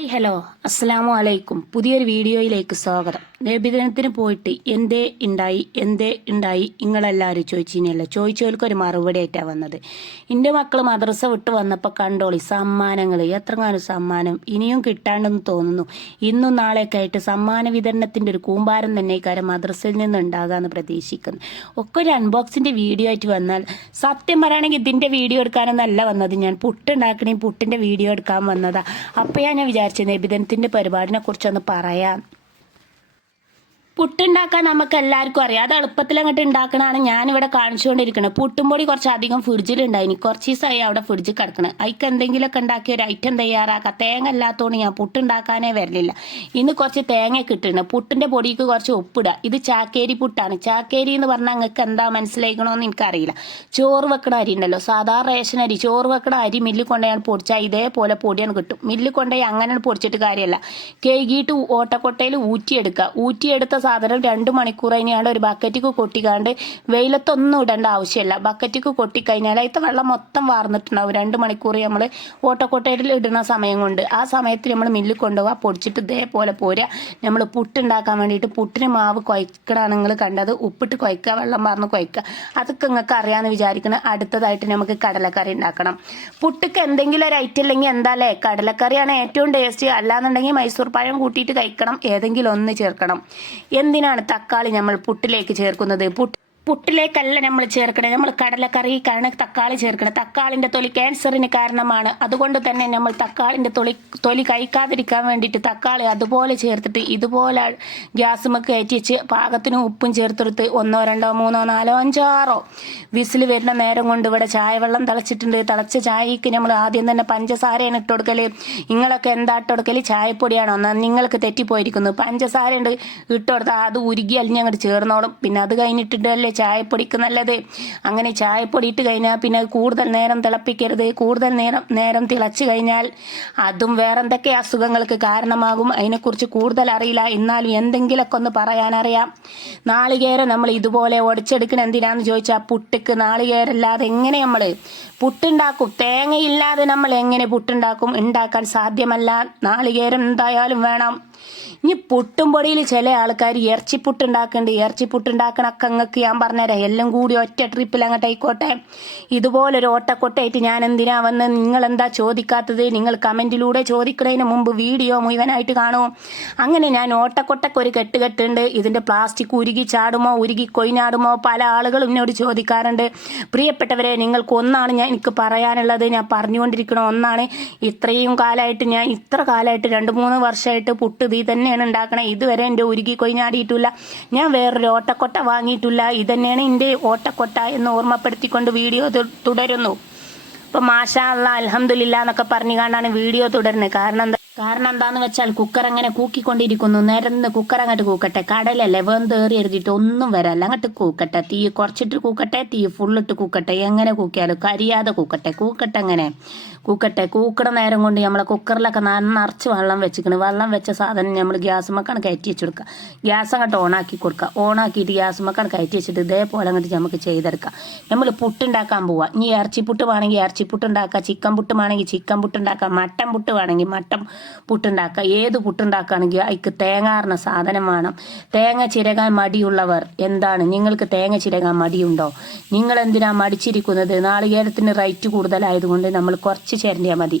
Hi hello അസ്സലാമു അലൈക്കും പുതിയൊരു വീഡിയോയിലേക്ക് സ്വാഗതം. നബിദിനത്തിന് പോയിട്ട് എന്തേ ഉണ്ടായി എന്തേ ഉണ്ടായി നിങ്ങളെല്ലാവരും ചോദിച്ചിനല്ലോ. ചോദിച്ചവർക്ക് ഒരു മറുപടി ആയിട്ടാണ് വന്നത്. എന്റെ മക്കൾ മദ്രസ വിട്ട് വന്നപ്പോൾ കണ്ടോളി സമ്മാനങ്ങൾ എത്രങ്ങാനും സമ്മാനം. ഇനിയും കിട്ടാണ്ടെന്ന് തോന്നുന്നു. ഇന്നും നാളെയൊക്കെ ആയിട്ട് സമ്മാന വിതരണത്തിന്റെ ഒരു കൂമ്പാരം തന്നെ കാര്യം മദ്രസയിൽ നിന്ന് ഉണ്ടാകാമെന്ന് പ്രതീക്ഷിക്കുന്നു. ഒക്കെ ഒരു അൺബോക്സിന്റെ വീഡിയോ ആയിട്ട് വന്നാൽ സത്യം പറയുകയാണെങ്കിൽ ഇതിന്റെ വീഡിയോ എടുക്കാനൊന്നല്ല വന്നത്. ഞാൻ പുട്ടുണ്ടാക്കണേ പുട്ടിന്റെ വീഡിയോ എടുക്കാൻ വന്നതാ. അപ്പോൾ ഞാൻ നബിദിനത്തിന്റെ പരിപാടിനെ കുറിച്ചൊന്ന് പറയാം. പുട്ടുണ്ടാക്കാൻ നമുക്ക് എല്ലാവർക്കും അറിയാം. അത് എളുപ്പത്തിൽ അങ്ങോട്ട് ഉണ്ടാക്കണതാണ് ഞാനിവിടെ കാണിച്ചുകൊണ്ടിരിക്കുന്നത്. പുട്ടുംപൊടി കുറച്ച് അധികം ഫ്രിഡ്ജിലുണ്ടായിനി കുറച്ച് ദിവസമായി അവിടെ ഫ്രിഡ്ജിൽ കിടക്കണം. അതിക്ക് എന്തെങ്കിലുമൊക്കെ ഉണ്ടാക്കിയ ഒരു ഐറ്റം തയ്യാറാക്കാം. തേങ്ങ അല്ലാത്തതുകൊണ്ട് ഞാൻ പുട്ടുണ്ടാക്കാനേ വരലില്ല. ഇന്ന് കുറച്ച് തേങ്ങ കിട്ടുന്നുണ്ട് പുട്ടിന്റെ പൊടിക്ക് കുറച്ച് ഉപ്പിടുക ഇത് ചാക്കേരി പുട്ടാണ്. ചാക്കേരി എന്ന് പറഞ്ഞാൽ നിങ്ങൾക്ക് എന്താ മനസ്സിലാക്കണമെന്ന് എനിക്കറിയില്ല. ചോറ് വെക്കണ അരി ഉണ്ടല്ലോ. സാധാരണ റേഷൻ അരി. ചോറ് വെക്കണ അരി മില്ലിൽ കൊണ്ടുപോയി പൊടിച്ചാൽ ഇതേപോലെ പൊടിയാണ് കിട്ടും. മില്ലിൽ കൊണ്ടുപോയി അങ്ങനെ പൊടിച്ചിട്ട് കാര്യമല്ല. കേകിയിട്ട് ഓട്ടക്കൊട്ടയിൽ ഊറ്റിയെടുക്കുക. ഊറ്റിയെടുത്ത സാധനം രണ്ട് മണിക്കൂർ കഴിഞ്ഞാണ്ട് ഒരു ബക്കറ്റിക്ക് കൊട്ടിക്കാണ്ട് വെയിലത്തൊന്നും ഇടേണ്ട ആവശ്യമില്ല. ബക്കറ്റിക്ക് കൊട്ടിക്കഴിഞ്ഞാൽ അതിലത്തെ വെള്ളം മൊത്തം വാർന്നിട്ടുണ്ടാവും. രണ്ട് മണിക്കൂർ നമ്മൾ ഓട്ടക്കൊട്ടയിൽ ഇടുന്ന സമയം കൊണ്ട്. ആ സമയത്ത് നമ്മൾ മില്ലിൽ കൊണ്ടുപോകുക പൊടിച്ചിട്ട് ഇതേപോലെ പോരുക നമ്മൾ പുട്ടുണ്ടാക്കാൻ വേണ്ടിയിട്ട് പുട്ടിന് മാവ് കുഴക്കണമാണ് നിങ്ങൾ കണ്ടത്. ഉപ്പിട്ട് കുഴക്കുക വെള്ളം വാർന്ന് കുഴക്കുക അതൊക്കെ നിങ്ങൾക്ക് അറിയാമെന്ന് വിചാരിക്കണം അടുത്തതായിട്ട് നമുക്ക് കടലക്കറി ഉണ്ടാക്കണം. പുട്ടിക്ക് എന്തെങ്കിലും ഒരു ഐറ്റം ഇല്ലെങ്കിൽ എന്താല്ലേ കടലക്കറിയാണ് ഏറ്റവും ടേസ്റ്റ് അല്ലാന്നുണ്ടെങ്കിൽ മൈസൂർ പഴം കൂട്ടിയിട്ട് കഴിക്കണം. ഏതെങ്കിലും ഒന്ന് ചേർക്കണം. എന്തിനാണ് തക്കാളി നമ്മൾ പുട്ടിലേക്ക് ചേർക്കുന്നത്? പുട്ട് പുട്ടിലേക്കല്ല നമ്മൾ ചേർക്കണേ നമ്മൾ കടലക്കറിക്കാണ് തക്കാളി ചേർക്കണേ തക്കാളിന്റെ തൊലി ക്യാൻസറിന് കാരണമാണ്. അതുകൊണ്ട് തന്നെ നമ്മൾ തക്കാളിന്റെ തൊലി തൊലി കഴിക്കാതിരിക്കാൻ വേണ്ടിയിട്ട് തക്കാളി അതുപോലെ ചേർത്തിട്ട് ഇതുപോലെ ഗ്യാസുമൊക്കെ കയറ്റി വെച്ച് പാകത്തിന് ഉപ്പും ചേർത്തെടുത്ത് ഒന്നോ രണ്ടോ മൂന്നോ നാലോ അഞ്ചോ ആറോ വിസിൽ വരുന്ന നേരം കൊണ്ട് ഇവിടെ ചായ വെള്ളം തിളച്ചിട്ടുണ്ട്. തിളച്ച ചായക്ക് നമ്മൾ ആദ്യം തന്നെ പഞ്ചസാരയാണ് ഇട്ട് കൊടുക്കൽ നിങ്ങളൊക്കെ എന്താ ഇട്ട് കൊടുക്കൽ ചായപ്പൊടിയാണോ? എന്നാൽ നിങ്ങൾക്ക് തെറ്റിപ്പോയിരിക്കുന്നു. പഞ്ചസാര ഉണ്ട് ഇട്ട് കൊടുത്താൽ അത് ഉരുകി അലിഞ്ഞങ്ങോട്ട് ചേർന്നോളും. പിന്നെ അത് കഴിഞ്ഞിട്ടിട്ടല്ലേ ചായപ്പൊടിക്ക് നല്ലത്. അങ്ങനെ ചായപ്പൊടി ഇട്ട് കഴിഞ്ഞാൽ പിന്നെ കൂടുതൽ നേരം തിളപ്പിക്കരുത്. കൂടുതൽ നേരം നേരം തിളച്ച് കഴിഞ്ഞാൽ അതും വേറെന്തൊക്കെ അസുഖങ്ങൾക്ക് കാരണമാകും? അതിനെക്കുറിച്ച് കൂടുതൽ അറിയില്ല. എന്നാലും എന്തെങ്കിലുമൊക്കെ ഒന്ന് പറയാനറിയാം. നാളികേരം നമ്മൾ ഇതുപോലെ ഒടിച്ചെടുക്കണ എന്തിനാന്ന് ചോദിച്ചാൽ പുട്ടിക്ക് നാളികേരല്ലാതെ എങ്ങനെ നമ്മൾ പുട്ടുണ്ടാക്കും? തേങ്ങയില്ലാതെ നമ്മൾ എങ്ങനെ പുട്ടുണ്ടാക്കും? ഉണ്ടാക്കാൻ സാധ്യമല്ല. നാളികേരം എന്തായാലും വേണം. ഇനി പുട്ടുംപൊടിയിൽ ചില ആൾക്കാർ ഇറച്ചിപ്പുട്ട് ഉണ്ടാക്കുന്നുണ്ട് ഇറച്ചിപ്പുട്ട് ഉണ്ടാക്കണൊക്കെ ഞാൻ പറഞ്ഞുതരാം. എല്ലാം കൂടി ഒറ്റ ട്രിപ്പിൽ അങ്ങോട്ട് ആയിക്കോട്ടെ. ഇതുപോലൊരു ഓട്ടക്കൊട്ടയായിട്ട് ഞാൻ എന്തിനാ വന്ന് നിങ്ങൾ എന്താ ചോദിക്കാത്തത്? നിങ്ങൾ കമന്റിലൂടെ ചോദിക്കുന്നതിന് മുമ്പ് വീഡിയോ മുഴുവനായിട്ട് കാണുമോ അങ്ങനെ ഞാൻ ഓട്ടക്കൊട്ടക്ക് ഒരു കെട്ടുകെട്ടുണ്ട് ഇതിന്റെ പ്ലാസ്റ്റിക് ഉരുകി ചാടുമോ ഉരുകി കൊയിനാടുമോ പല ആളുകളും എന്നോട് ചോദിക്കാറുണ്ട്. പ്രിയപ്പെട്ടവരെ നിങ്ങൾക്ക് ഒന്നാണ് ഞാൻ എനിക്ക് പറയാനുള്ളത്. ഞാൻ പറഞ്ഞുകൊണ്ടിരിക്കണ ഒന്നാണ്. ഇത്രയും കാലമായിട്ട് ഞാൻ ഇത്ര കാലമായിട്ട് രണ്ട് മൂന്ന് വർഷമായിട്ട് പുട്ട് ഇത് തന്നെയാണ് ഉണ്ടാക്കണത് ഇതുവരെ എന്റെ ഉരുകി കൊയിഞ്ഞാടിയിട്ടില്ല ഞാൻ വേറൊരു ഓട്ടക്കൊട്ട വാങ്ങിയിട്ടില്ല. ഇതന്നെയാണ് എന്റെ ഓട്ടക്കൊട്ട എന്ന് ഓർമ്മപ്പെടുത്തിക്കൊണ്ട് വീഡിയോ തുടരുന്നു. ഇപ്പം മാഷാ അല്ല അലഹമില്ല എന്നൊക്കെ പറഞ്ഞു കണ്ടാണ് വീഡിയോ തുടരുന്നത്. കാരണം എന്താ കാരണം എന്താന്ന് വെച്ചാൽ കുക്കർ അങ്ങനെ കൂക്കിക്കൊണ്ടിരിക്കുന്നു. നിരന്ന് കുക്കർ അങ്ങോട്ട് കൂക്കട്ടെ. കടലല്ലേ വെന്തേറി എഴുതിയിട്ട് ഒന്നും വരല്ല. അങ്ങോട്ട് കൂക്കട്ടെ. തീ കുറച്ചിട്ട് കൂക്കട്ടെ. തീ ഫുള്ളിട്ട് കൂക്കട്ടെ. എങ്ങനെ കൂക്കിയാലും കരിയാതെ കൂക്കട്ടെ. കൂക്കട്ടെ അങ്ങനെ. കൂക്കട്ടെ. കൂക്കണ നേരം കൊണ്ട് നമ്മളെ കുക്കറിലൊക്കെ നിറച്ച് വെള്ളം വെച്ചിക്കണ് വെള്ളം വെച്ച സാധനം നമ്മൾ ഗ്യാസ് മക്കാണ് കയറ്റി വെച്ച് കൊടുക്കുക ഗ്യാസ് അങ്ങോട്ട് ഓണാക്കി കൊടുക്കുക. ഓണാക്കിയിട്ട് ഗ്യാസ് മക്കാണ് കയറ്റി വെച്ചിട്ട് ഇതേപോലെ അങ്ങോട്ട് നമുക്ക് ചെയ്തെടുക്കാം. നമ്മൾ പുട്ടുണ്ടാക്കാൻ പോവാം. ഇനി ഇറച്ചിപ്പുട്ട് വേണമെങ്കിൽ ഇറച്ചിപ്പുട്ട് ഉണ്ടാക്കാം ചിക്കൻ പുട്ട് വേണമെങ്കിൽ ചിക്കൻ പുട്ട് ഉണ്ടാക്കാം മട്ടൻ പുട്ട് വേണമെങ്കിൽ മട്ടൻ പുട്ടുണ്ടാക്കുക ഏത് പുട്ടുണ്ടാക്കുകയാണെങ്കിൽ അതിക്ക് തേങ്ങാറിന സാധനം വേണം. തേങ്ങ ചിരകാൻ മടിയുള്ളവർ എന്താണ്? നിങ്ങൾക്ക് തേങ്ങ ചിരകാൻ മടിയുണ്ടോ? നിങ്ങൾ എന്തിനാ മടിച്ചിരിക്കുന്നത്? നാളികേരത്തിന് റേറ്റ് കൂടുതലായതുകൊണ്ട് നമ്മൾ കുറച്ച് ചിരണ്ടിയാൽ മതി.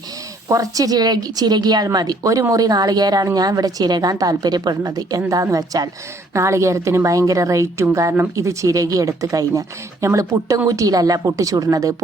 കുറച്ച് ചിരകി ചിരകിയാൽ മതി. ഒരു മുറി നാളികേരാണ് ഞാൻ ഇവിടെ ചിരകാൻ താല്പര്യപ്പെടുന്നത്. എന്താന്ന് വെച്ചാൽ നാളികേരത്തിന് ഭയങ്കര റേറ്റും കാരണം ഇത് ചിരകി എടുത്ത് കഴിഞ്ഞാൽ. നമ്മൾ പുട്ടും കുറ്റിയിലല്ല പുട്ട് ചുടുന്നത്.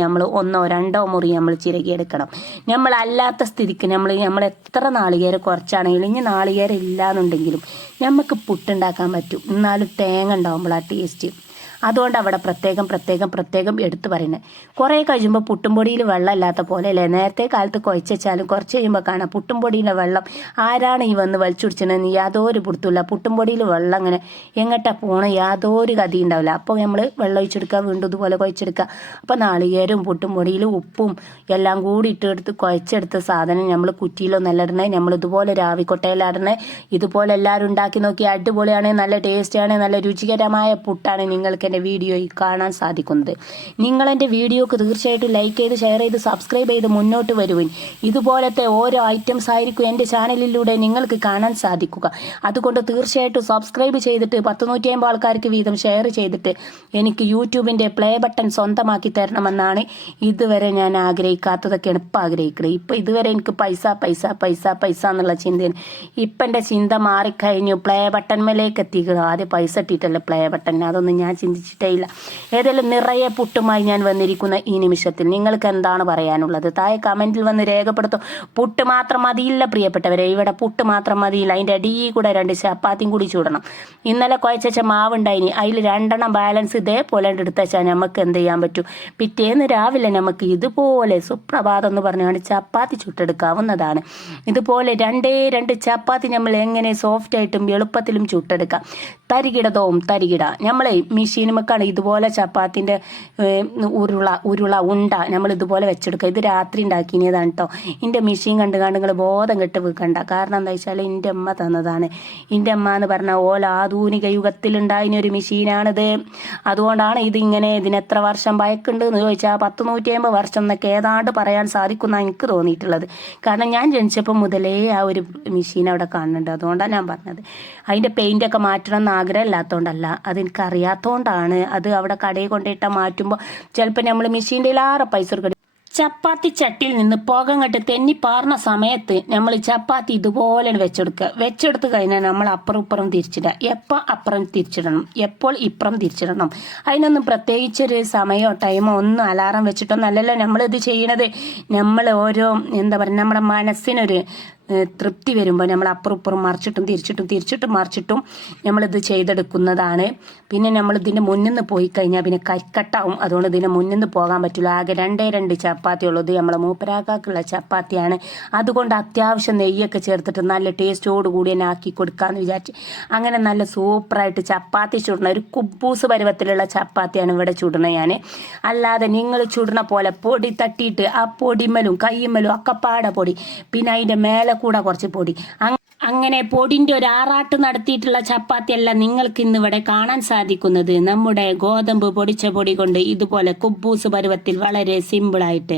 നമ്മൾ ഒന്നോ രണ്ടോ മുറി നമ്മൾ ചിരകി എടുക്കണം. നമ്മൾ അല്ലാത്ത സ്ഥിതിക്ക് നമ്മൾ നമ്മൾ എത്ര നാളികേരം കുറച്ചാണെങ്കിലും ഇനി നാളികേരം ഇല്ലാന്നുണ്ടെങ്കിലും നമുക്ക് പുട്ടുണ്ടാക്കാൻ പറ്റും. എന്നാലും തേങ്ങ ഉണ്ടാവുമ്പോൾ ആ ടേസ്റ്റ് അതുകൊണ്ട് അവിടെ പ്രത്യേകം പ്രത്യേകം പ്രത്യേകം എടുത്തു പറയുന്നത് കുറേ കഴിയുമ്പോൾ പുട്ടുംപൊടിയിൽ വെള്ളം ഇല്ലാത്ത പോലെ അല്ലേ? നേരത്തെ കാലത്ത് കുഴച്ചാലും കുറച്ച് കഴിയുമ്പോൾ കാണാം പുട്ടുംപൊടിയിലെ വെള്ളം. ആരാണ് ഈ വന്ന് വലിച്ചുടിച്ചതെന്ന് യാതൊരു പുടുത്തില്ല പുട്ടുംപൊടിയിൽ വെള്ളം അങ്ങനെ എങ്ങട്ടാ പോണ? യാതൊരു കഥ ഉണ്ടാവില്ല. അപ്പോൾ നമ്മൾ വെള്ളം ഒഴിച്ചെടുക്കുക വീണ്ടും ഇതുപോലെ കുഴച്ചെടുക്കുക. അപ്പോൾ നാളികേരും പുട്ടുംപൊടിയിൽ ഉപ്പും എല്ലാം കൂടി ഇട്ടെടുത്ത് കുഴച്ചെടുത്ത സാധനം നമ്മൾ കുറ്റിയിലോ ഇടണേ നമ്മൾ ഇതുപോലെ രാവിക്കൊട്ടയിലിടണേ. ഇതുപോലെ എല്ലാവരും ഉണ്ടാക്കി നോക്കി അടിപൊളിയാണ് നല്ല ടേസ്റ്റാണ് നല്ല രുചികരമായ പുട്ടാണ് നിങ്ങൾക്ക് എന്റെ വീഡിയോയിൽ കാണാൻ സാധിക്കുന്നത്. നിങ്ങൾ എന്റെ വീഡിയോക്ക് തീർച്ചയായിട്ടും ലൈക്ക് ചെയ്ത് ഷെയർ ചെയ്ത് സബ്സ്ക്രൈബ് ചെയ്ത് മുന്നോട്ട് വരുവിൻ. ഇതുപോലത്തെ ഓരോ ഐറ്റംസ് ആയിരിക്കും എന്റെ ചാനലിലൂടെ നിങ്ങൾക്ക് കാണാൻ സാധിക്കുക. അതുകൊണ്ട് തീർച്ചയായിട്ടും സബ്സ്ക്രൈബ് ചെയ്തിട്ട് പത്ത് നൂറ്റി അമ്പത് ആൾക്കാർക്ക് വീതം ഷെയർ ചെയ്തിട്ട് എനിക്ക് യൂട്യൂബിന്റെ പ്ലേ ബട്ടൺ സ്വന്തമാക്കി തരണമെന്നാണ് ഇതുവരെ ഞാൻ ആഗ്രഹിക്കാത്തതൊക്കെയാണ് ഇപ്പം ആഗ്രഹിക്കുന്നത്. ഇപ്പം ഇതുവരെ എനിക്ക് പൈസ പൈസ പൈസ പൈസ എന്നുള്ള ചിന്തയാണ് ഇപ്പം എന്റെ ചിന്ത മാറിക്കഴിഞ്ഞു. പ്ലേ ബട്ടൺമേലേക്ക് എത്തിക്കണം ആദ്യം പൈസ ഇട്ടിട്ടല്ലേ പ്ലേ ബട്ടൺ അതൊന്നും ഞാൻ ചിന്തിച്ചിട്ടേ ഇല്ല ഏതായാലും നിറയെ പുട്ടുമായി ഞാൻ വന്നിരിക്കുന്ന ഈ നിമിഷത്തിൽ നിങ്ങൾക്ക് എന്താണ് പറയാനുള്ളത്? താഴെ കമന്റിൽ വന്ന് രേഖപ്പെടുത്തും. പുട്ട് മാത്രം മതിയില്ല പ്രിയപ്പെട്ടവരെ. ഇവിടെ പുട്ട് മാത്രം മതിയില്ല. അതിന്റെ അടിയിൽ കൂടെ രണ്ട് ചപ്പാത്തിയും കൂടി ചൂടണം. ഇന്നലെ കുഴച്ച മാവുണ്ടായിനി. അതിൽ രണ്ടെണ്ണം ബാലൻസ് ഇതേപോലെ എടുത്തച്ചാൽ നമുക്ക് എന്ത് ചെയ്യാൻ പറ്റും? പിറ്റേന്ന് രാവിലെ നമുക്ക് ഇതുപോലെ സുപ്രഭാതം എന്ന് പറഞ്ഞാണ് ചപ്പാത്തി ചുട്ടെടുക്കാവുന്നതാണ്. ഇതുപോലെ രണ്ടേ രണ്ട് ചപ്പാത്തി നമ്മൾ എങ്ങനെ സോഫ്റ്റ് ആയിട്ടും എളുപ്പത്തിലും ചുട്ടെടുക്കാം. തരികിടതവും തരികിട. നമ്മൾ മെഷീനുമൊക്കെയാണ് ഇതുപോലെ ചപ്പാത്തിന്റെ ഉരുള ഉരുള ഉണ്ട നമ്മൾ ഇതുപോലെ വെച്ചെടുക്കുക. ഇത് രാത്രി ഉണ്ടാക്കിയതാണ് കേട്ടോ എന്റെ മെഷീൻ കണ്ട് കണ്ട് നിങ്ങൾ ബോധം കെട്ട് വെക്കണ്ട. കാരണം എന്താ വെച്ചാൽ എന്റെ അമ്മ തന്നതാണ്. എന്റെ അമ്മ എന്ന് പറഞ്ഞാൽ ഓല ആധുനിക യുഗത്തിലുണ്ടായിരുന്ന ഒരു മെഷീനാണിത്. അതുകൊണ്ടാണ് ഇതിങ്ങനെ ഇതിന് എത്ര വർഷം പഴക്കുണ്ട് എന്ന് ചോദിച്ചാൽ പത്ത് നൂറ്റി അമ്പത് വർഷം എന്നൊക്കെ ഏതാണ്ട് പറയാൻ സാധിക്കുന്ന എനിക്ക് തോന്നിയിട്ടുള്ളത്. കാരണം ഞാൻ ജനിച്ചപ്പോൾ മുതലേ ആ ഒരു മെഷീൻ അവിടെ കാണുന്നുണ്ട്. അതുകൊണ്ടാണ് ഞാൻ പറഞ്ഞത്. അതിന്റെ പെയിന്റൊക്കെ മാറ്റണം എന്ന് ആഗ്രഹമില്ലാത്തതുകൊണ്ടല്ല അതെനിക്ക് അറിയാത്തതുകൊണ്ടാണ് അത് അവിടെ കടയിൽ കൊണ്ടിട്ട് മാറ്റുമ്പോൾ ചിലപ്പോൾ നമ്മൾ മെഷീന്റെ ആറ് പൈസ കൊടുക്കണം ചപ്പാത്തി ചട്ടിയിൽ നിന്ന് പോകം കെട്ട് പാർന്ന സമയത്ത് നമ്മൾ ചപ്പാത്തി ഇതുപോലെ വെച്ചെടുക്കുക. വെച്ചെടുത്ത് കഴിഞ്ഞാൽ നമ്മൾ അപ്പുറം ഇപ്പുറം തിരിച്ചിടുക. എപ്പോൾ അപ്പുറം തിരിച്ചിടണം? എപ്പോൾ ഇപ്പുറം തിരിച്ചിടണം? അതിനൊന്നും പ്രത്യേകിച്ചൊരു സമയമോ ടൈമോ ഒന്നും അലാറം വെച്ചിട്ടൊന്നും അല്ലല്ലോ നമ്മളിത് ചെയ്യണത്. നമ്മൾ ഓരോ എന്താ പറയുക നമ്മുടെ മനസ്സിനൊരു തൃപ്തി വരുമ്പോൾ നമ്മൾ അപ്പുറം ഇപ്പുറം മറിച്ചിട്ടും തിരിച്ചിട്ടും തിരിച്ചിട്ടും മറിച്ചിട്ടും നമ്മളിത് ചെയ്തെടുക്കുന്നതാണ്. പിന്നെ നമ്മൾ ഇതിന്റെ മുന്നിൽ നിന്ന് പോയി കഴിഞ്ഞാൽ പിന്നെ കരിക്കട്ടാവും അതുകൊണ്ട് ഇതിന്റെ മുന്നിൽ നിന്ന് പോകാൻ പറ്റില്ല. ആകെ രണ്ടേ രണ്ട് ചപ്പാത്തി ഉള്ളത് നമ്മളെ മൂപ്പരാക്കാക്കുള്ള ചപ്പാത്തിയാണ്. അതുകൊണ്ട് അത്യാവശ്യം നെയ്യൊക്കെ ചേർത്തിട്ട് നല്ല ടേസ്റ്റോട് കൂടി തന്നെ ആക്കി കൊടുക്കാമെന്ന് വിചാരിച്ച് അങ്ങനെ നല്ല സൂപ്പറായിട്ട് ചപ്പാത്തി ചുടണ ഒരു കുബൂസ് പരുവത്തിലുള്ള ചപ്പാത്തിയാണ് ഇവിടെ ചുടണ ഞാൻ അല്ലാതെ നിങ്ങൾ ചുടണ പോലെ പൊടി തട്ടിയിട്ട് ആ പൊടിമലും കയ്യുമലും ഒക്കെ പാട പൊടി. പിന്നെ അതിന്റെ മേലെ കൂടെ കുറച്ച് പൊടി. അങ്ങനെ പൊടിന്റെ ഒരു ആറാട്ട് നടത്തിയിട്ടുള്ള ചപ്പാത്തി അല്ല നിങ്ങൾക്ക് ഇന്ന് ഇവിടെ കാണാൻ സാധിക്കുന്നത്. നമ്മുടെ ഗോതമ്പ് പൊടിച്ച പൊടി കൊണ്ട് ഇതുപോലെ കുബൂസ് പരുവത്തിൽ വളരെ സിമ്പിളായിട്ട്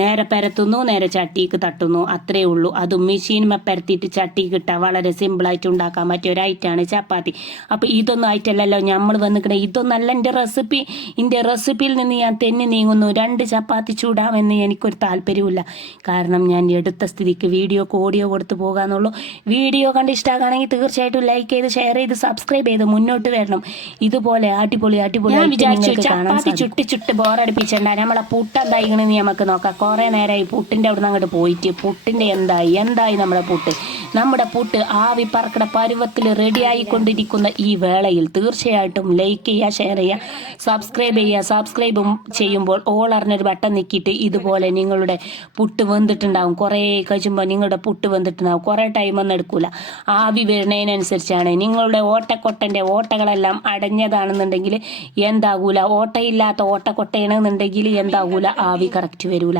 നേരെ പരത്തുന്നു നേരെ ചട്ടിക്ക് തട്ടുന്നു. അത്രേ ഉള്ളൂ. അതും മെഷീനുമ പരത്തിയിട്ട് ചട്ടിക്ക് ഇട്ടാൽ വളരെ സിമ്പിളായിട്ട് ഉണ്ടാക്കാൻ പറ്റിയ ഒരു ഐറ്റാണ് ചപ്പാത്തി. അപ്പോൾ ഇതൊന്നും ആയിട്ടല്ലല്ലോ നമ്മൾ വന്നിക്കണേ ഇതൊന്നല്ല എന്റെ റെസിപ്പി എന്റെ റെസിപ്പിയിൽ നിന്ന് ഞാൻ തെന്നി നീങ്ങുന്നു. രണ്ട് ചപ്പാത്തി ചൂടാമെന്ന് എനിക്കൊരു താല്പര്യമില്ല കാരണം ഞാൻ എടുത്ത സ്ഥിതിക്ക് വീഡിയോ ഓഡിയോ കൊടുത്തു പോകാന്നുള്ളൂ. വീഡിയോ കണ്ട് ഇഷ്ടമാണെങ്കിൽ തീർച്ചയായിട്ടും ലൈക്ക് ചെയ്ത് ഷെയർ ചെയ്ത് സബ്സ്ക്രൈബ് ചെയ്ത് മുന്നോട്ട് വരണം. ഇതുപോലെ അടിപൊളി അടിപൊളി ഞാൻ വിചാരിച്ചു ചപ്പാത്തി. ചുട്ടി ചുട്ട് ബോറടിപ്പിച്ചണ്ട നമ്മളെ പുട്ട് എന്തായിക്കണെന്ന് നമുക്ക് നോക്കാം. കുറേ നേരമായി പുട്ടിന്റെ അവിടെ നിന്ന് അങ്ങോട്ട് പോയിട്ട് പുട്ടിന്റെ എന്തായി? എന്തായി നമ്മളെ പുട്ട്? നമ്മുടെ പുട്ട് ആവി പറക്കട പരുവത്തിൽ റെഡിയായി കൊണ്ടിരിക്കുന്ന ഈ വേളയിൽ തീർച്ചയായിട്ടും ലൈക്ക് ചെയ്യുക ഷെയർ ചെയ്യുക സബ്സ്ക്രൈബ് ചെയ്യുക. സബ്സ്ക്രൈബ് ചെയ്യുമ്പോൾ ഓൾ അറിഞ്ഞൊരു ബട്ടൺ നിൽക്കിയിട്ട് ഇതുപോലെ നിങ്ങളുടെ പുട്ട് വെന്തിട്ടുണ്ടാവും. കുറേ കഴിച്ചുമ്പോൾ നിങ്ങളുടെ പുട്ട് വെന്തിട്ടുണ്ടാവും. കുറേ ടൈമൊന്നും എടുക്കൂല. ആവി വരുന്നതിനനുസരിച്ചാണ്. നിങ്ങളുടെ ഓട്ടക്കൊട്ടന്റെ ഓട്ടകളെല്ലാം അടഞ്ഞതാണെന്നുണ്ടെങ്കിൽ എന്താകൂല ഓട്ടയില്ലാത്ത ഓട്ടക്കൊട്ടയാണെന്നുണ്ടെങ്കിൽ എന്താകൂല ആവി കറക്റ്റ് വരൂല.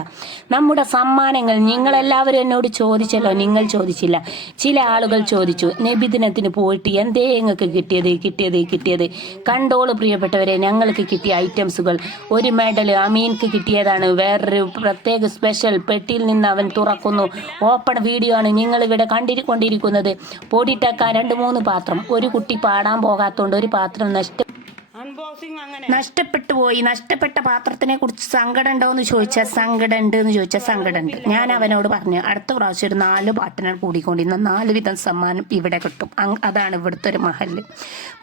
നമ്മുടെ സമ്മാനങ്ങൾ നിങ്ങളെല്ലാവരും എന്നോട് ചോദിച്ചല്ലോ. നിങ്ങൾ ചോദിച്ചില്ല. ചില ആളുകൾ ചോദിച്ചു നബിദിനത്തിന് പോയിട്ട് എന്തേ ഞങ്ങൾക്ക് കിട്ടിയത് കിട്ടിയത് കിട്ടിയത്? കണ്ടോളൂ പ്രിയപ്പെട്ടവരെ ഞങ്ങൾക്ക് കിട്ടിയ ഐറ്റംസുകൾ. ഒരു മെഡൽ അമീൻക്ക് കിട്ടിയതാണ്. വേറൊരു പ്രത്യേക സ്പെഷ്യൽ പെട്ടിയിൽ നിന്ന് അവൻ തുറക്കുന്നു. ഓപ്പൺ വീഡിയോ ആണ് നിങ്ങൾ ഇവിടെ കണ്ടിരിക്കൊണ്ടിരിക്കുന്നത്. പൊടിട്ടക്ക രണ്ട് മൂന്ന് പാത്രം. ഒരു കുട്ടി പാടാൻ പോകാത്തോണ്ട് ഒരു പാത്രം നഷ്ട. അങ്ങനെ. നഷ്ടപ്പെട്ടു പോയി. നഷ്ടപ്പെട്ട പാത്രത്തിനെ കുറിച്ച് സങ്കടം ഉണ്ടോ എന്ന് ചോദിച്ചാൽ സങ്കടം ഉണ്ട് എന്ന് ചോദിച്ചാൽ സങ്കടം ഉണ്ട് ഞാൻ അവനോട് പറഞ്ഞു അടുത്ത പ്രാവശ്യം ഒരു നാല് പാട്ടിനെ കൂടിക്കൊണ്ടിരുന്ന നാല് വിധം സമ്മാനം ഇവിടെ കിട്ടും. അതാണ് ഇവിടുത്തെ ഒരു മഹൽ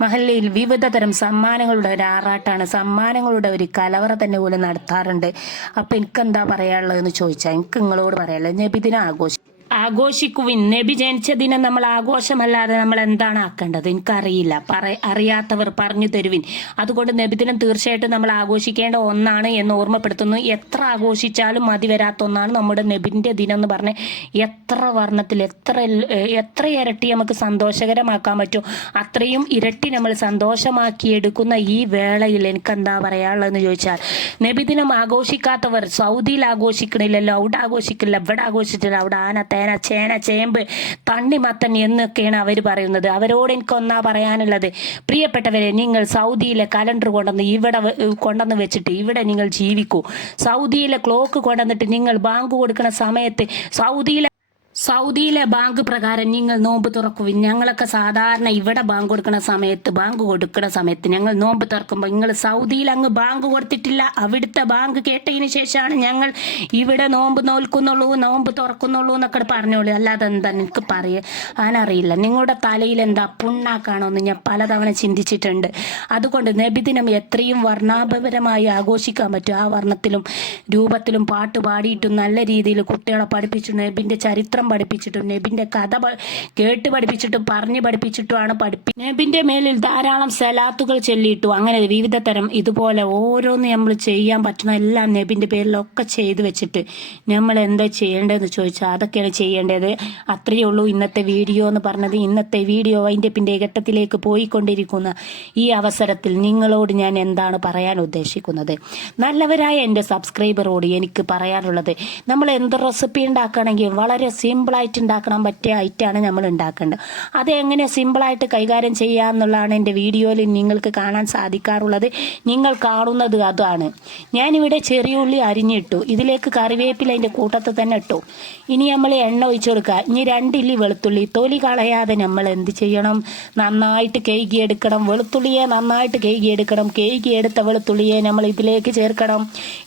മഹല്ലയിൽ വിവിധ തരം സമ്മാനങ്ങളുടെ ഒരു ആറാട്ടാണ്. സമ്മാനങ്ങളുടെ ഒരു കലവറ തന്നെ പോലും നടത്താറുണ്ട്. അപ്പം എനിക്കെന്താ പറയാനുള്ളതെന്ന് ചോദിച്ചാൽ എനിക്ക് നിങ്ങളോട് പറയാനുള്ളത് ഇതിനെ ആഘോഷം ആഘോഷിക്കുവിൻ. നബി ജനിച്ച ദിനം നമ്മൾ ആഘോഷമല്ലാതെ നമ്മൾ എന്താണ് ആക്കേണ്ടത്? എനിക്കറിയില്ല. പറ അറിയാത്തവർ പറഞ്ഞു തരുവിൻ. അതുകൊണ്ട് നബിദിനം തീർച്ചയായിട്ടും നമ്മൾ ആഘോഷിക്കേണ്ട ഒന്നാണ് എന്ന് ഓർമ്മപ്പെടുത്തുന്നു. എത്ര ആഘോഷിച്ചാലും മതി വരാത്ത ഒന്നാണ് നമ്മുടെ നബിന്റെ ദിനം എന്ന് പറഞ്ഞ് എത്ര വർണത്തിൽ എത്ര എത്ര ഇരട്ടി നമുക്ക് സന്തോഷകരമാക്കാൻ പറ്റുമോ അത്രയും ഇരട്ടി നമ്മൾ സന്തോഷമാക്കിയെടുക്കുന്ന ഈ വേളയിൽ എനിക്ക് എന്താ പറയാനുള്ളതെന്ന് ചോദിച്ചാൽ നബിദിനം ആഘോഷിക്കാത്തവർ സൗദിയിൽ ആഘോഷിക്കണില്ലല്ലോ അവിടെ ആഘോഷിക്കില്ല ഇവിടെ ആഘോഷിച്ചില്ല അവിടെ ആന തേന ചേന ചേമ്പ് തണ്ണിമത്തൻ എന്നൊക്കെയാണ് അവർ പറയുന്നത്. അവരോട് എനിക്കൊന്നാ പറയാനുള്ളത്. പ്രിയപ്പെട്ടവരെ നിങ്ങൾ സൗദിയിലെ കലണ്ടർ കൊണ്ടുവന്ന് ഇവിടെ കൊണ്ടുവന്ന് വെച്ചിട്ട് ഇവിടെ നിങ്ങൾ ജീവിക്കൂ. സൗദിയിലെ ക്ലോക്ക് കൊണ്ടുവന്നിട്ട് നിങ്ങൾ ബാങ്ക് കൊടുക്കുന്ന സമയത്ത് സൗദിയിലെ സൗദിയിലെ ബാങ്ക് പ്രകാരം നിങ്ങൾ നോമ്പ് തുറക്കും ഞങ്ങളൊക്കെ സാധാരണ ഇവിടെ ബാങ്ക് കൊടുക്കുന്ന സമയത്ത് ബാങ്ക് കൊടുക്കുന്ന സമയത്ത് ഞങ്ങൾ നോമ്പ് തുറക്കുമ്പോൾ നിങ്ങൾ സൗദിയിൽ അങ്ങ് ബാങ്ക് കൊടുത്തിട്ടില്ല. അവിടുത്തെ ബാങ്ക് കേട്ടതിന് ശേഷമാണ് ഞങ്ങൾ ഇവിടെ നോമ്പ് നോൽക്കുന്നുള്ളൂ നോമ്പ് തുറക്കുന്നുള്ളൂ എന്നൊക്കെ പറഞ്ഞോളൂ. അല്ലാതെ എന്താ എനിക്ക് പറയ? ആനറിയില്ല. നിങ്ങളുടെ തലയിൽ എന്താ പുണ്ണാക്കാണോ എന്ന് ഞാൻ പലതവണ ചിന്തിച്ചിട്ടുണ്ട്. അതുകൊണ്ട് നബിദിനം എത്രയും വർണാഭപരമായി ആഘോഷിക്കാൻ പറ്റും. ആ വർണത്തിലും രൂപത്തിലും പാട്ട് പാടിയിട്ടും നല്ല രീതിയിൽ കുട്ടികളെ പഠിപ്പിച്ചു നബിന്റെ ചരിത്രം പഠിപ്പിച്ചിട്ടും നബിന്റെ കഥ കേട്ട് പഠിപ്പിച്ചിട്ടും പറഞ്ഞ് പഠിപ്പിച്ചിട്ടുമാണ് പഠിപ്പി നബിന്റെ മേലിൽ ധാരാളം സലാത്തുകൾ ചൊല്ലിയിട്ടു അങ്ങനെ വിവിധ തരം ഇതുപോലെ ഓരോന്ന് നമ്മൾ ചെയ്യാൻ പറ്റുന്ന എല്ലാം നബിന്റെ പേരിലൊക്കെ ചെയ്തു വെച്ചിട്ട് നമ്മൾ എന്താ ചെയ്യേണ്ടതെന്ന് ചോദിച്ചാൽ അതൊക്കെയാണ് ചെയ്യേണ്ടത്. അത്രയേ ഉള്ളൂ ഇന്നത്തെ വീഡിയോ എന്ന് പറഞ്ഞത്. ഇന്നത്തെ വീഡിയോ അതിന്റെ പിന്നെ ഘട്ടത്തിലേക്ക് പോയിക്കൊണ്ടിരിക്കുന്ന. ഈ അവസരത്തിൽ നിങ്ങളോട് ഞാൻ എന്താണ് പറയാൻ ഉദ്ദേശിക്കുന്നത്? നല്ലവരായ എന്റെ സബ്സ്ക്രൈബറോട് എനിക്ക് പറയാനുള്ളത് നമ്മൾ എന്ത് റെസിപ്പി ഉണ്ടാക്കുകയാണെങ്കിൽ വളരെ സിമ്പിളായിട്ട് ഉണ്ടാക്കണം പറ്റിയ ഐറ്റമാണ് നമ്മൾ ഉണ്ടാക്കേണ്ടത്. അത് എങ്ങനെ സിമ്പിളായിട്ട് കൈകാര്യം ചെയ്യുക എന്നുള്ളതാണ് എന്റെ വീഡിയോയിൽ നിങ്ങൾക്ക് കാണാൻ സാധിക്കാറുള്ളത്. നിങ്ങൾ കാണുന്നത് അതാണ്. ഞാനിവിടെ ചെറിയ ഉള്ളി അരിഞ്ഞിട്ടു. ഇതിലേക്ക് കറിവേപ്പില അതിന്റെ കൂട്ടത്തിൽ തന്നെ ഇട്ടു. ഇനി നമ്മൾ എണ്ണ ഒഴിച്ചു കൊടുക്കുക. ഇനി രണ്ടില്ലി വെളുത്തുള്ളി. തൊലി കളയാതെ നമ്മൾ എന്ത് ചെയ്യണം? നന്നായിട്ട് കേകിയെടുക്കണം വെളുത്തുള്ളിയെ നന്നായിട്ട് കേകിയെടുക്കണം കേകിയെടുത്ത വെളുത്തുള്ളിയെ നമ്മൾ ഇതിലേക്ക് ചേർക്കണം.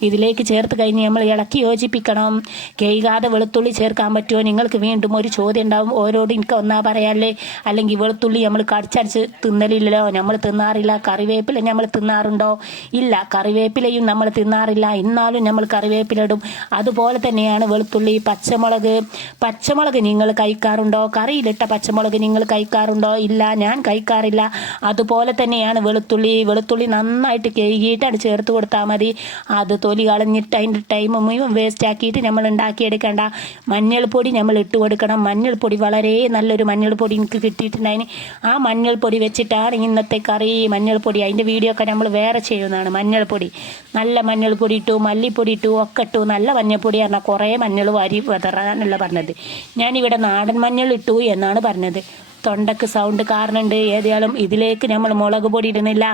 ഇതിലേക്ക് ചേർത്ത് കഴിഞ്ഞ് നമ്മൾ ഇളക്കി യോജിപ്പിക്കണം. കേകാതെ വെളുത്തുള്ളി ചേർക്കാൻ പറ്റുമോ? നിങ്ങൾക്ക് വീണ്ടും ഒരു ചോദ്യം ഉണ്ടാവും. ഓരോട് എനിക്ക് ഒന്നാ പറയാല്ലേ? അല്ലെങ്കിൽ വെളുത്തുള്ളി നമ്മൾ കടിച്ചടിച്ച് തിന്നലില്ലല്ലോ? നമ്മൾ തിന്നാറില്ല. കറിവേപ്പില നമ്മൾ തിന്നാറുണ്ടോ? ഇല്ല. കറിവേപ്പിലയും നമ്മൾ തിന്നാറില്ല. എന്നാലും നമ്മൾ കറിവേപ്പില ഇടും. അതുപോലെ തന്നെയാണ് വെളുത്തുള്ളി പച്ചമുളക്. പച്ചമുളക് നിങ്ങൾ കഴിക്കാറുണ്ടോ? കറിയിലിട്ട പച്ചമുളക് നിങ്ങൾ കഴിക്കാറുണ്ടോ? ഇല്ല. ഞാൻ കഴിക്കാറില്ല. അതുപോലെ തന്നെയാണ് വെളുത്തുള്ളി വെളുത്തുള്ളി നന്നായിട്ട് കഴുകിയിട്ടാണ് ചേർത്ത് കൊടുത്താൽ മതി. അത് തൊലി കളഞ്ഞിട്ട് അതിന്റെ ടൈം മുഴുവൻ വേസ്റ്റ് ആക്കിയിട്ട് നമ്മൾ ഉണ്ടാക്കിയെടുക്കേണ്ട. മഞ്ഞൾപ്പൊടി നമ്മൾ ഇട്ട് കൊടുക്കണം. മഞ്ഞൾപ്പൊടി വളരെ നല്ലൊരു മഞ്ഞൾപ്പൊടി എനിക്ക് കിട്ടിയിട്ടുണ്ടായിന് ആ മഞ്ഞൾപ്പൊടി വെച്ചിട്ടാണ് ഇന്നത്തെ കറി മഞ്ഞൾപ്പൊടി അതിന്റെ വീഡിയോ ഒക്കെ നമ്മൾ വേറെ ചെയ്യുന്നതാണ്. മഞ്ഞൾപ്പൊടി നല്ല മഞ്ഞൾപ്പൊടി ഇട്ടു മല്ലിപ്പൊടി ഇട്ടു ഒക്കെ ഇട്ടു. നല്ല മഞ്ഞൾപ്പൊടി പറഞ്ഞാൽ കുറേ മഞ്ഞൾ വാരി വിതറാനല്ല പറഞ്ഞത്. ഞാനിവിടെ നാടൻ മഞ്ഞൾ ഇട്ടു എന്നാണ് പറഞ്ഞത്. തൊണ്ടക്ക് സൗണ്ട് കാരണമുണ്ട് ഏതായാലും ഇതിലേക്ക് നമ്മൾ മുളക് പൊടി ഇടുന്നില്ല.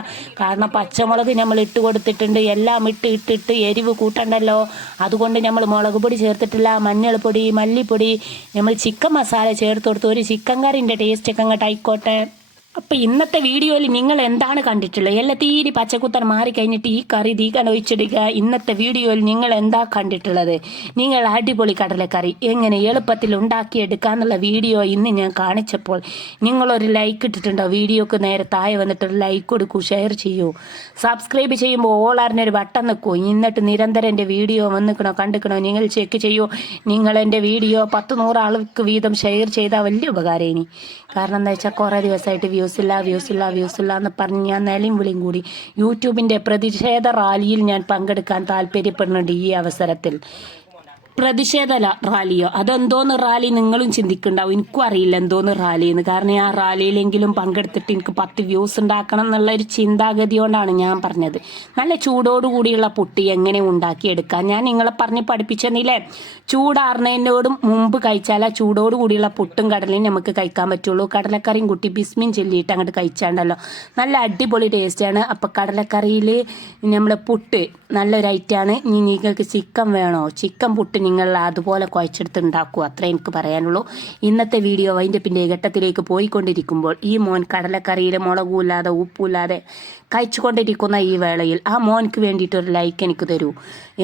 കാരണം പച്ചമുളക് നമ്മൾ ഇട്ട് കൊടുത്തിട്ടുണ്ട്. എല്ലാം ഇട്ട് ഇട്ടിട്ട് എരിവ് കൂട്ടണ്ടല്ലോ. അതുകൊണ്ട് നമ്മൾ മുളക് പൊടി ചേർത്തിട്ടില്ല. മഞ്ഞൾപ്പൊടി മല്ലിപ്പൊടി നമ്മൾ ചിക്കൻ മസാല ചേർത്ത് കൊടുത്ത് ഒരു ചിക്കൻ കറിന്റെ ടേസ്റ്റൊക്കെ അങ്ങോട്ട് ആയിക്കോട്ടെ. അപ്പൊ ഇന്നത്തെ വീഡിയോയിൽ നിങ്ങൾ എന്താണ് കണ്ടിട്ടുള്ളത്? എല്ലാം തീരി പച്ചക്കുത്തൻ മാറിക്കഴിഞ്ഞിട്ട് ഈ കറി ഒഴിച്ചിടുക. ഇന്നത്തെ വീഡിയോയിൽ നിങ്ങൾ എന്താ കണ്ടിട്ടുള്ളത്? നിങ്ങൾ അടിപൊളി കടലക്കറി എങ്ങനെ എളുപ്പത്തിൽ ഉണ്ടാക്കിയെടുക്കാന്നുള്ള വീഡിയോ ഇന്ന് ഞാൻ കാണിച്ചപ്പോൾ നിങ്ങളൊരു ലൈക്ക് ഇട്ടിട്ടുണ്ടോ? വീഡിയോക്ക് നേരെ താഴെ വന്നിട്ട് ഒരു ലൈക്ക് കൊടുക്കൂ ഷെയർ ചെയ്യൂ. സബ്സ്ക്രൈബ് ചെയ്യുമ്പോൾ അറിഞ്ഞൊരു ബട്ടൺ നിൽക്കൂ. എന്നിട്ട് നിരന്തരം എന്റെ വീഡിയോ വന്നിക്കണോ കണ്ടിക്കണോ നിങ്ങൾ ചെക്ക് ചെയ്യൂ. നിങ്ങൾ എന്റെ വീഡിയോ പത്ത് നൂറ് ആൾക്ക് വീതം ഷെയർ ചെയ്താൽ വലിയ ഉപകാരം ഇനി. കാരണം എന്താ വെച്ചാൽ കുറേ ദിവസമായിട്ട് വ്യൂസ് ഇല്ല വ്യൂസ് ഇല്ല വ്യൂസ് ഇല്ല എന്ന് പറഞ്ഞ് ഞാൻ നിലയും വിളിയും കൂടി. യൂട്യൂബിന്റെ പ്രതിഷേധ റാലിയിൽ ഞാൻ പങ്കെടുക്കാൻ താല്പര്യപ്പെടുന്നുണ്ട് ഈ അവസരത്തിൽ. പ്രതിഷേധ റാലിയോ? അതെന്തോന്ന് റാലി നിങ്ങളും ചിന്തിക്കുന്നുണ്ടാവും. എനിക്കും അറിയില്ല എന്തോന്ന് റാലി എന്ന് കാരണം ആ റാലിയിലെങ്കിലും പങ്കെടുത്തിട്ട് എനിക്ക് പത്ത് വ്യൂസ് ഉണ്ടാക്കണം എന്നുള്ള ഒരു ചിന്താഗതി കൊണ്ടാണ് ഞാൻ പറഞ്ഞത്. നല്ല ചൂടോട് കൂടിയുള്ള പുട്ടി എങ്ങനെ ഉണ്ടാക്കിയെടുക്കാം? ഞാൻ നിങ്ങളെ പറഞ്ഞ് പഠിപ്പിച്ചെന്നില്ലേ? ചൂടാറുന്നതിനോടും മുമ്പ് കഴിച്ചാൽ ആ ചൂടോട് കൂടിയുള്ള പുട്ടും കടലയും നമുക്ക് കഴിക്കാൻ പറ്റുള്ളൂ. കടലക്കറിയും കുട്ടി ബിസ്മിൻ ചെല്ലിയിട്ട് അങ്ങോട്ട് കഴിച്ചാണ്ടല്ലോ. നല്ല അടിപൊളി ടേസ്റ്റാണ്. അപ്പം കടലക്കറിയിൽ നമ്മുടെ പുട്ട് നല്ലൊരു ഐറ്റാണ് ഇനി നിങ്ങൾക്ക് ചിക്കൻ വേണോ? ചിക്കൻ പുട്ട് നിങ്ങൾ അതുപോലെ കുഴച്ചെടുത്ത് ഉണ്ടാക്കൂ അത്രേ എനിക്ക് പറയാനുള്ളൂ. ഇന്നത്തെ വീഡിയോ പിന്നെ ഘട്ടത്തിലേക്ക് പോയിക്കൊണ്ടിരിക്കുമ്പോൾ ഈ മോൻ കടലക്കറിയിൽ മുളകുമില്ലാതെ ഉപ്പുമില്ലാതെ കഴിച്ചുകൊണ്ടിരിക്കുന്ന ഈ വേളയിൽ ആ മോൻക്ക് വേണ്ടിയിട്ട് ഒരു ലൈക്ക് എനിക്ക് തരൂ.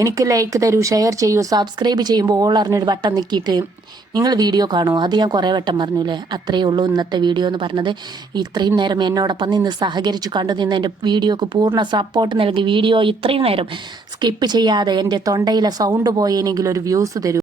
എനിക്ക് ലൈക്ക് തരൂ ഷെയർ ചെയ്യൂ സബ്സ്ക്രൈബ് ചെയ്യുമ്പോൾ ഓൾ അറിഞ്ഞൊരു ബട്ടൺ നിൽക്കിയിട്ട് നിങ്ങൾ വീഡിയോ കാണുമോ അത് ഞാൻ കുറേ വട്ടം പറഞ്ഞില്ലേ? അത്രയേ ഉള്ളൂ ഇന്നത്തെ വീഡിയോ എന്ന് പറഞ്ഞത്. ഇത്രയും നേരം എന്നോടൊപ്പം നിന്ന് സഹകരിച്ചു കണ്ടു നിന്ന് എന്റെ വീഡിയോക്ക് പൂർണ സപ്പോർട്ട് നൽകി വീഡിയോ ഇത്രയും നേരം സ്കിപ്പ് ചെയ്യാതെ എന്റെ തൊണ്ടയിലെ സൗണ്ട് പോയെങ്കിൽ ഒരു വ്യൂസ് തരൂ.